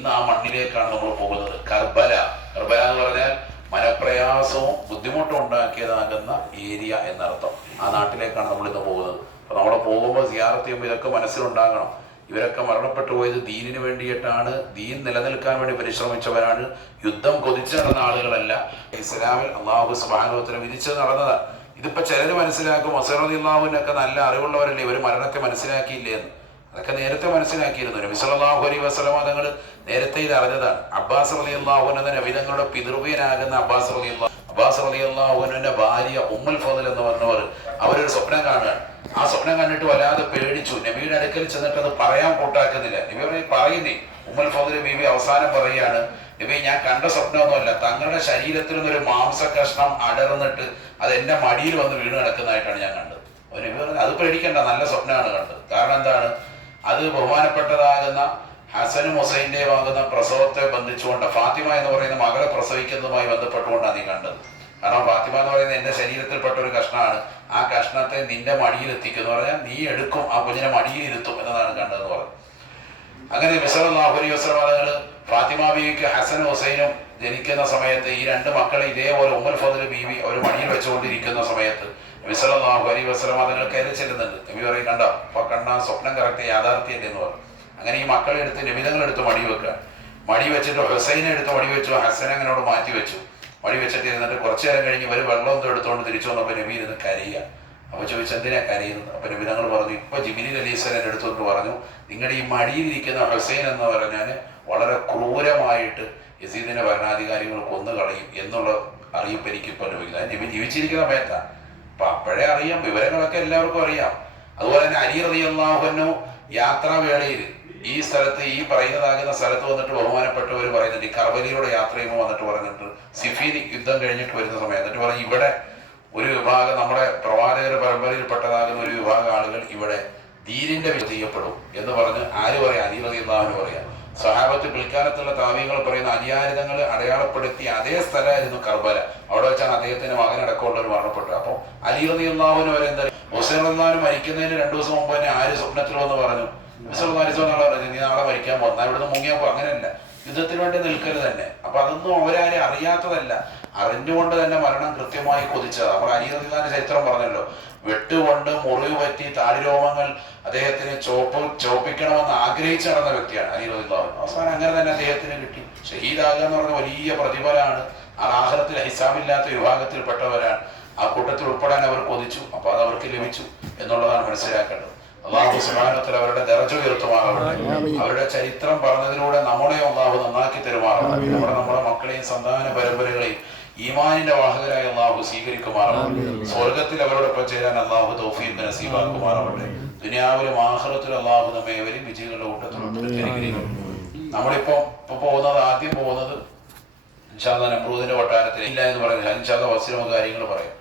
ഇന്ന് ആ മണ്ണിലേക്കാണ് നമ്മൾ പോകുന്നത്. കർബല എന്ന് പറഞ്ഞാൽ മനപ്രയാസവും ബുദ്ധിമുട്ടും ഉണ്ടാക്കിയതാകുന്ന ഏരിയ എന്നർത്ഥം. ആ നാട്ടിലേക്കാണ് നമ്മളിന്ന് പോകുന്നത്. അപ്പോൾ നമ്മൾ പോകുമ്പോൾ സിയാറത്ത് ചെയ്യുമ്പോൾ ഇതൊക്കെ മനസ്സിലുണ്ടാകണം. ഇവരൊക്കെ മരണപ്പെട്ടു പോയത് ദീനിന് വേണ്ടിയിട്ടാണ്. ദീൻ നിലനിൽക്കാൻ വേണ്ടി പരിശ്രമിച്ചവരാണ്. യുദ്ധം കൊതിച്ചു നടന്ന ആളുകളല്ല. ഇസ്ലാമിൽ അള്ളാഹു സുബ്ഹാനഹു വ തആല വിധിച്ച് നടന്നതാണ്. ഇതിപ്പോൾ ചിലർ മനസ്സിലാക്കും ഉമർ റളിയല്ലാഹുവിനൊക്കെ നല്ല അറിവുള്ളവരല്ലേ, ഇവർ മരണത്തെ മനസ്സിലാക്കിയില്ലേ എന്ന്. അതൊക്കെ നേരത്തെ മനസ്സിലാക്കിയിരുന്നു. നബി സല്ലല്ലാഹു അലൈഹി വസല്ലമ തങ്ങൾ നേരത്തെ ഇത് അറിഞ്ഞതാണ്. അബ്ബാസ് റളിയല്ലാഹു അൻഹു നബി തങ്ങളുടെ പിതൃവ്യനാകുന്ന അബ്ബാസ് റളിയല്ലാഹു അൻഹുവിന്റെ ഭാര്യ ഉമ്മുൽ ഫദ്ൽ എന്ന് പറഞ്ഞവർ അവരൊരു സ്വപ്നം കാണുകയാണ്. ആ സ്വപ്നം കണ്ടിട്ട് വല്ലാതെ പേടിച്ചു. നബിയുടെ അടുക്കൽ ചെന്നിട്ട് അത് പറയാൻ കൂട്ടാക്കുന്നില്ല. നബി പറയുന്നേ. ഉമ്മുൽ ഫദ്ൽ ബീവി അവസാനം പറയുകയാണ്, നബി ഞാൻ കണ്ട സ്വപ്നമൊന്നുമല്ല, തങ്ങളുടെ ശരീരത്തിൽ നിന്നൊരു മാംസ കഷ്ണം അടർന്നിട്ട് അത് എന്റെ മടിയിൽ വന്ന് വീണ് കിടക്കുന്നതായിട്ടാണ് ഞാൻ കണ്ടത്. നബി പറഞ്ഞു അത് പേടിക്കണ്ട, നല്ല സ്വപ്നമാണ് കണ്ടത്. കാരണം എന്താണ്, അത് ബഹുമാനപ്പെട്ടതാകുന്ന ഹസനും ഹുസൈൻ്റെയും ആകുന്ന പ്രസവത്തെ ബന്ധിച്ചുകൊണ്ട് ഫാത്തിമ എന്ന് പറയുന്ന മകളെ പ്രസവിക്കുന്നതുമായി ബന്ധപ്പെട്ടുകൊണ്ടാണ് നീ കണ്ടത്. കാരണം ഫാത്തിമ എന്ന് പറയുന്നത് എൻ്റെ ശരീരത്തിൽപ്പെട്ട ഒരു കഷ്ണമാണ്. ആ കഷ്ണത്തെ നിന്റെ മടിയിൽ എത്തിക്കും എന്ന് പറഞ്ഞാൽ നീ എടുക്കും, ആ കുഞ്ഞിനെ മടിയിൽ ഇരുത്തും എന്നതാണ് കണ്ടതെന്ന് പറഞ്ഞു. അങ്ങനെ നബി സല്ലല്ലാഹു അലൈഹി വസല്ലം തങ്ങൾ ഫാത്തിമ ബീവിക്ക് ഹസനും ഹുസൈനും ജനിക്കുന്ന സമയത്ത് ഈ രണ്ട് മക്കളെ ഇതേപോലെ ഉമ്മുൽ ഫദ്ൽ ബീവി അവർ മടിയിൽ വെച്ചുകൊണ്ടിരിക്കുന്ന സമയത്ത് നബി സല്ലല്ലാഹു അലൈഹി വസല്ലം തങ്ങൾ കയറി ചെല്ലുന്നുണ്ട്. നബി പറയും കണ്ടോ, അപ്പൊ കണ്ട സ്വപ്നം കറക്റ്റ് യാഥാർത്ഥ്യമല്ലേ എന്ന് പറഞ്ഞു. അങ്ങനെ ഈ മക്കളെ എടുത്ത് നബിതങ്ങളെടുത്ത് മടി വെക്കുക. മടി വെച്ചിട്ട് ഹുസൈനെ എടുത്ത് മടി വെച്ചു, ഹസനെ അങ്ങനോട് മാറ്റി വെച്ചു. മടി വെച്ചിട്ട് ഇരുന്നിട്ട് കുറച്ചു നേരം കഴിഞ്ഞ് ഇവർ വെള്ളം എന്തോ എടുത്തുകൊണ്ട് തിരിച്ചു വന്നപ്പോൾ നബി ഇരുന്ന് കരയുക. അപ്പോൾ ചോദിച്ചു എന്തിനാ കരയുന്നത്? അപ്പോൾ നബിതങ്ങൾ പറഞ്ഞു, ഇപ്പൊ ജിബ്രീൽ അലൈഹിസ്സലാം എടുത്തുകൊണ്ട് പറഞ്ഞു, നിങ്ങളുടെ ഈ മടിയിലിരിക്കുന്ന ഹുസൈൻ എന്ന് പറഞ്ഞാൽ വളരെ ക്രൂരമായിട്ട് യസീദിന്റെ ഭരണാധികാരികൾ കൊന്നു കളയും എന്നുള്ള അറിയിപ്പ് എനിക്ക് ഇപ്പോൾ ലഭിക്കുന്നത്. നബി ജീവിച്ചിരിക്കുന്ന സമയത്താണ്. അപ്പൊ അപ്പോഴേ അറിയാം, വിവരങ്ങളൊക്കെ എല്ലാവർക്കും അറിയാം. അതുപോലെ തന്നെ അലി റളിയല്ലാഹു അൻഹു യാത്രാവേളയിൽ ഈ സ്ഥലത്ത് ഈ പറയുന്നതാകുന്ന സ്ഥലത്ത് വന്നിട്ട് ബഹുമാനപ്പെട്ടവർ പറയുന്നുണ്ട്, ഈ കർബലയിലൂടെ യാത്ര ചെയ്യുമ്പോൾ വന്നിട്ട് പറഞ്ഞിട്ട് സിഫീൻ യുദ്ധം കഴിഞ്ഞിട്ട് വരുന്ന സമയം എന്നിട്ട് പറഞ്ഞു, ഇവിടെ ഒരു വിഭാഗം നമ്മുടെ പ്രവാചകരുടെ പരമ്പരയിൽപ്പെട്ടതാകുന്ന ഒരു വിഭാഗം ആളുകൾ ഇവിടെ ദീനിന്റെ ചെയ്യപ്പെടും എന്ന് പറഞ്ഞ് ആര് പറയാം? അലി റളിയല്ലാഹു അൻഹു പറയാം. സഹാബത്ത് പിൽക്കാലത്തുള്ള താവീങ്ങൾ പറയുന്ന അലിയാരിതങ്ങൾ അടയാളപ്പെടുത്തിയ അതേ സ്ഥലമായിരുന്നു കർബല. അവിടെ വെച്ചാണ് അദ്ദേഹത്തിന്റെ മകനടക്കമുള്ളവർ മരണപ്പെട്ടത്. അപ്പോൾ അലി റളിയല്ലാഹു അൻഹു വരെ എന്താ, ഹുസൈൻ റളിയല്ലാഹു മരിക്കുന്നതിന് 2 ദിവസം മുമ്പ് തന്നെ ആര് സ്വപ്നത്തിൽ വന്ന് പറഞ്ഞു, നീ നാളെ മരിക്കാൻ പോകുന്ന ഇവിടുന്ന് മുങ്ങിയാൽ പോ. അങ്ങനെയല്ല, യുദ്ധത്തിന് വേണ്ടി നിൽക്കരുത് തന്നെ. അപ്പൊ അതൊന്നും അവരാരും അറിയാത്തതല്ല, അറിഞ്ഞുകൊണ്ട് തന്നെ മരണം കൃത്യമായി കൊതിച്ചത്. നമ്മൾ അലി റളിയല്ലാഹുവിന്റെ ചരിത്രം പറഞ്ഞല്ലോ, വെട്ടുകൊണ്ട് മുറിവ് പറ്റി താടിരോമങ്ങൾ അദ്ദേഹത്തിന് ചോപ്പിക്കണമെന്ന് ആഗ്രഹിച്ച് നടന്ന വ്യക്തിയാണ് അലി റളിയല്ലാഹു. അവസാനം അങ്ങനെ തന്നെ അദ്ദേഹത്തിന് കിട്ടി. ഷഹീദാകുക എന്ന് പറഞ്ഞ വലിയ പ്രതിഫലമാണ്. ആഖിറത്തിൽ ഹിസാബില്ലാത്ത വിഭാഗത്തിൽപ്പെട്ടവരാണ്. ആ കൂട്ടത്തിൽ ഉൾപ്പെടാൻ അവർ കൊതിച്ചു. അപ്പൊ അത് അവർക്ക് ലഭിച്ചു എന്നുള്ളതാണ് മനസ്സിലാക്കേണ്ടത്. അല്ലാഹു സുബ്ഹാനഹു വ തആല അവരുടെ ദറജ ഉയർത്തുമാറാവട്ടെ. അവരുടെ ചരിത്രം പറഞ്ഞതിലൂടെ നമ്മളെ അല്ലാഹു നന്നാക്കി തരുമാറാവട്ടെ. നമ്മുടെ മക്കളെയും സന്താന പരമ്പരകളെയും ഈമാനിന്റെ വാഹകരായി അല്ലാഹു സ്വീകരിക്കുമാറാവട്ടെ. സ്വർഗത്തിൽ അവരോടൊപ്പം ചേരാൻ അല്ലാഹു തൗഫീഖ് നസീബാക്കുമാറാവട്ടെ. ദുനിയാവിലും ആഖിറത്തിലും അല്ലാഹു നമ്മെ ഏവരെയും വിജയികളുടെ കൂട്ടത്തിൽ ഉൾപ്പെടുത്തിയിരിക്കും. നമ്മളിപ്പോ ആദ്യം പോകുന്നത് ഇൻഷാ അല്ലാഹ് നമ്രൂദിന്റെ കൊട്ടാരത്തിൽ ഇല്ല എന്ന് പറയുന്നത് ഇൻഷാ അല്ലാഹ് വസ്ലമ കാര്യങ്ങൾ പറയാം.